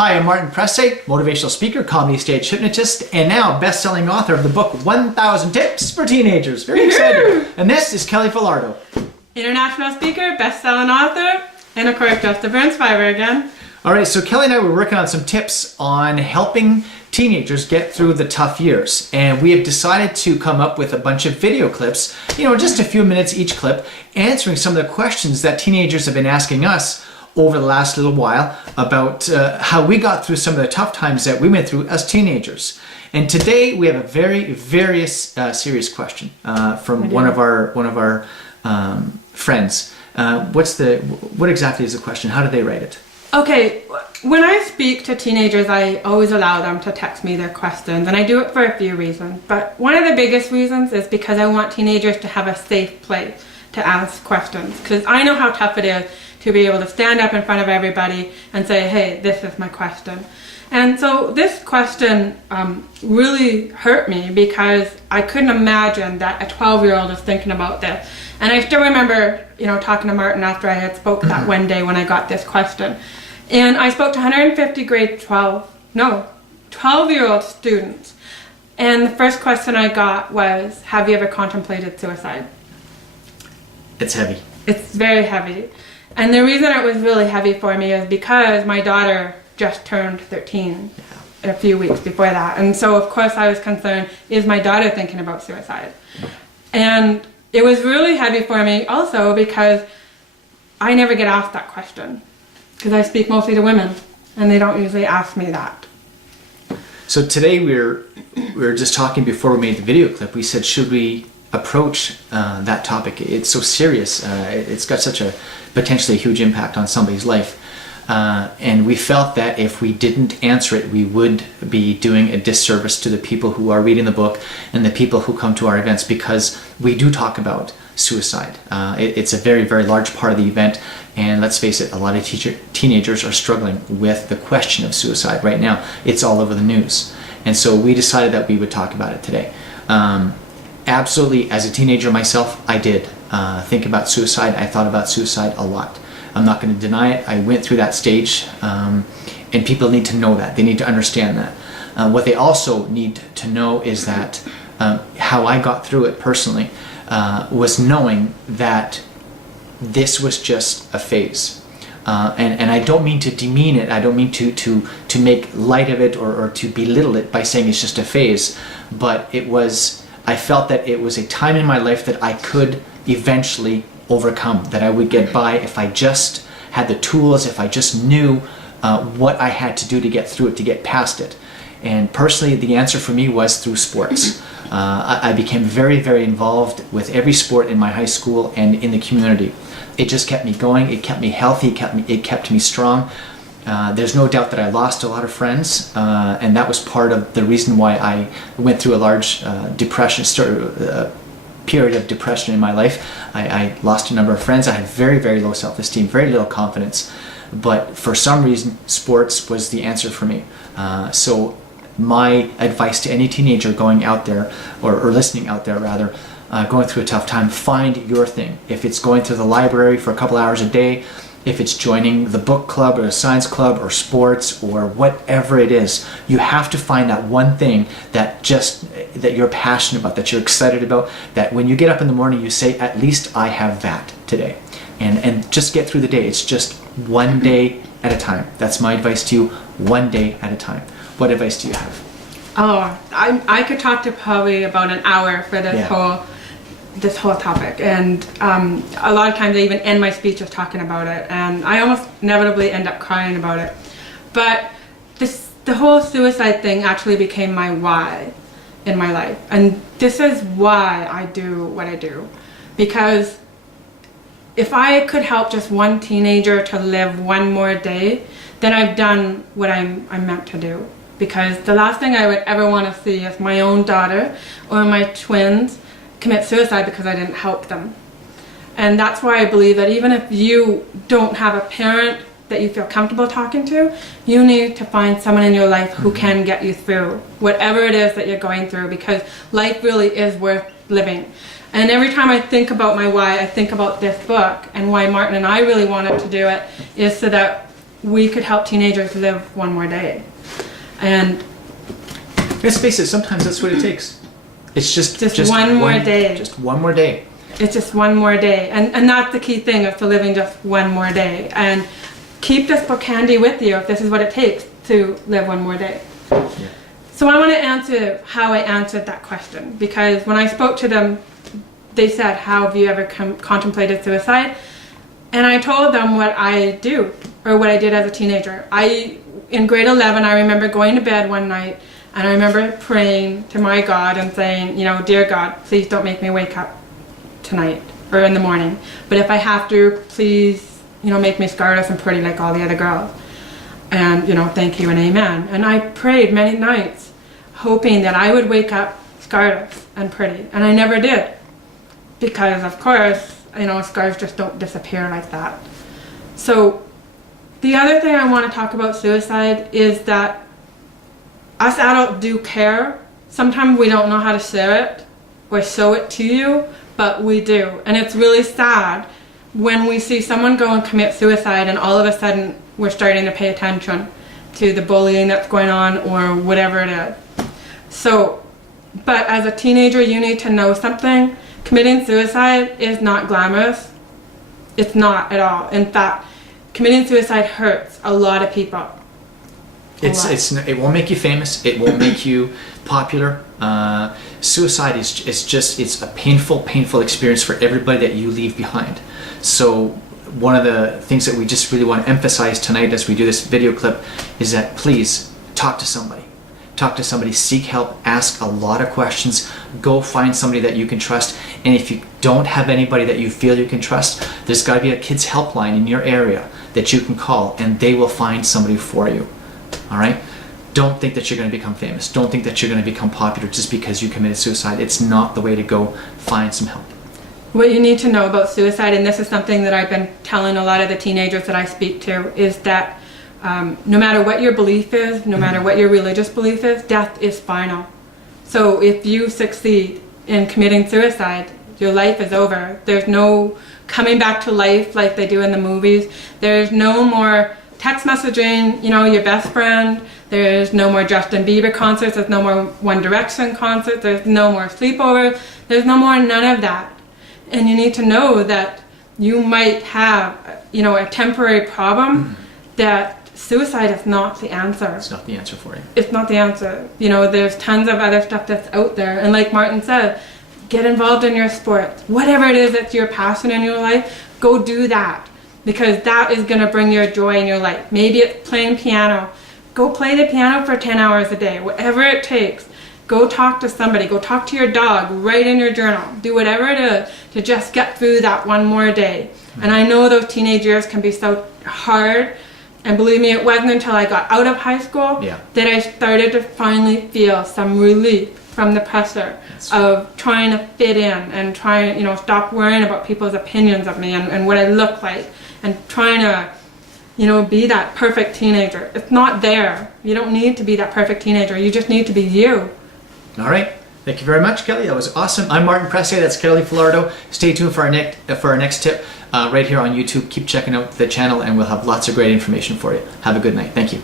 Hi, I'm Martin Presse, motivational speaker, comedy stage hypnotist, and now best-selling author of the book 1,000 Tips for Teenagers. Very excited. And this is Kelly Falardeau. International speaker, best-selling author, and of course, just a burn survivor again. All right, so Kelly and I were working on some tips on helping teenagers get through the tough years. And we have decided to come up with a bunch of video clips, just a few minutes each clip, answering some of the questions that teenagers have been asking us over the last little while about how we got through some of the tough times that we went through as teenagers. And today we have a very serious question from one of our friends. What exactly is the question? How did they write it? Okay, when I speak to teenagers, I always allow them to text me their questions, and I do it for a few reasons. But one of the biggest reasons is because I want teenagers to have a safe place to ask questions, because I know how tough it is to be able to stand up in front of everybody and say, hey, this is my question. And so this question really hurt me because I couldn't imagine that a 12-year-old is thinking about this. And I still remember, talking to Martin after I had spoke that one day when I got this question. And I spoke to 150 12-year-old students. And the first question I got was, have you ever contemplated suicide? It's heavy. It's very heavy. And the reason it was really heavy for me is because my daughter just turned 13 a few weeks before that. And so, of course, I was concerned, is my daughter thinking about suicide? And it was really heavy for me also because I never get asked that question, because I speak mostly to women, and they don't usually ask me that. So today we were just talking before we made the video clip. We said, should we approach that topic? It's so serious. It's got such a potentially huge impact on somebody's life. And we felt that if we didn't answer it, we would be doing a disservice to the people who are reading the book and the people who come to our events, because we do talk about suicide. It's a very large part of the event, and let's face it, a lot of teenagers are struggling with the question of suicide right now. It's all over the news. And so we decided that we would talk about it today. Absolutely, as a teenager myself, I did think about suicide. I thought about suicide a lot. I'm not going to deny it. I went through that stage, and people need to know that. They need to understand that. What they also need to know is that how I got through it personally was knowing that this was just a phase. And I don't mean to demean it. I don't mean to make light of it or to belittle it by saying it's just a phase. But I felt that it was a time in my life that I could eventually overcome, that I would get by if I just had the tools, if I just knew what I had to do to get through it, to get past it. And personally, the answer for me was through sports. I became very involved with every sport in my high school and in the community. It just kept me going, it kept me healthy, it kept me strong. There's no doubt that I lost a lot of friends, and that was part of the reason why I went through a large period of depression in my life. I lost a number of friends. I had very low self-esteem, very little confidence. But for some reason, sports was the answer for me. So my advice to any teenager going out there, or listening out there rather, going through a tough time, find your thing. If it's going to the library for a couple hours a day, if it's joining the book club or a science club or sports or whatever it is, you have to find that one thing that you're passionate about, that you're excited about, that when you get up in the morning you say, at least I have that today. And just get through the day. It's just one day at a time. That's my advice to you, one day at a time. What advice do you have? Oh, I could talk to probably about an hour for this whole topic, and a lot of times I even end my speeches talking about it, and I almost inevitably end up crying about it. But the whole suicide thing actually became my why in my life, and this is why I do what I do, because if I could help just one teenager to live one more day, then I've done what I'm meant to do. Because the last thing I would ever want to see is my own daughter or my twins commit suicide because I didn't help them. And that's why I believe that even if you don't have a parent that you feel comfortable talking to, you need to find someone in your life who can get you through whatever it is that you're going through, because life really is worth living. And every time I think about my why, I think about this book, and why Martin and I really wanted to do it is so that we could help teenagers live one more day. And let's face it, sometimes that's what it takes. It's just one more day. Just one more day. It's just one more day. And that's the key thing, is to living just one more day. And keep this book handy with you if this is what it takes to live one more day. Yeah. So I want to answer how I answered that question, because when I spoke to them, they said, how have you ever contemplated suicide? And I told them what I do, or what I did as a teenager. In grade 11, I remember going to bed one night, and I remember praying to my God and saying, you know, dear God, please don't make me wake up tonight or in the morning. But if I have to, please, you know, make me scarless and pretty like all the other girls. And, you know, thank you and amen. And I prayed many nights, hoping that I would wake up scarless and pretty. And I never did. Because, of course, you know, scars just don't disappear like that. So the other thing I want to talk about suicide is that us adults do care. Sometimes we don't know how to share it or show it to you, but we do. And it's really sad when we see someone go and commit suicide and all of a sudden we're starting to pay attention to the bullying that's going on or whatever it is. So, but as a teenager, you need to know something. Committing suicide is not glamorous. It's not at all. In fact, committing suicide hurts a lot of people. It won't make you famous. It won't make you popular. Suicide it's a painful experience for everybody that you leave behind. So one of the things that we just really want to emphasize tonight as we do this video clip is that please talk to somebody. Talk to somebody, seek help, ask a lot of questions, go find somebody that you can trust. And if you don't have anybody that you feel you can trust, there's got to be a kids helpline in your area that you can call and they will find somebody for you. All right? Don't think that you're going to become famous. Don't think that you're going to become popular just because you committed suicide. It's not the way to go. Find some help. What you need to know about suicide, and this is something that I've been telling a lot of the teenagers that I speak to, is that no matter what your belief is, no matter what your religious belief is, death is final. So if you succeed in committing suicide, your life is over. There's no coming back to life like they do in the movies. There's no more text messaging, you know, your best friend. There's no more Justin Bieber concerts. There's no more One Direction concerts. There's no more sleepovers. There's no more none of that. And you need to know that you might have, you know, a temporary problem, that suicide is not the answer. It's not the answer for you. It's not the answer. You know, there's tons of other stuff that's out there. And like Martin said, get involved in your sports. Whatever it is that's your passion in your life, go do that. Because that is going to bring your joy in your life. Maybe it's playing piano. Go play the piano for 10 hours a day. Whatever it takes. Go talk to somebody. Go talk to your dog. Write in your journal. Do whatever it is to just get through that one more day. And I know those teenage years can be so hard. And believe me, it wasn't until I got out of high school that I started to finally feel some relief from the pressure of trying to fit in and trying, you know, stop worrying about people's opinions of me and what I look like, and trying to, you know, be that perfect teenager. It's not there. You don't need to be that perfect teenager. You just need to be you. All right. Thank you very much, Kelly. That was awesome. I'm Martin Presse. That's Kelly Falardeau. Stay tuned for our next tip right here on YouTube. Keep checking out the channel, and we'll have lots of great information for you. Have a good night. Thank you.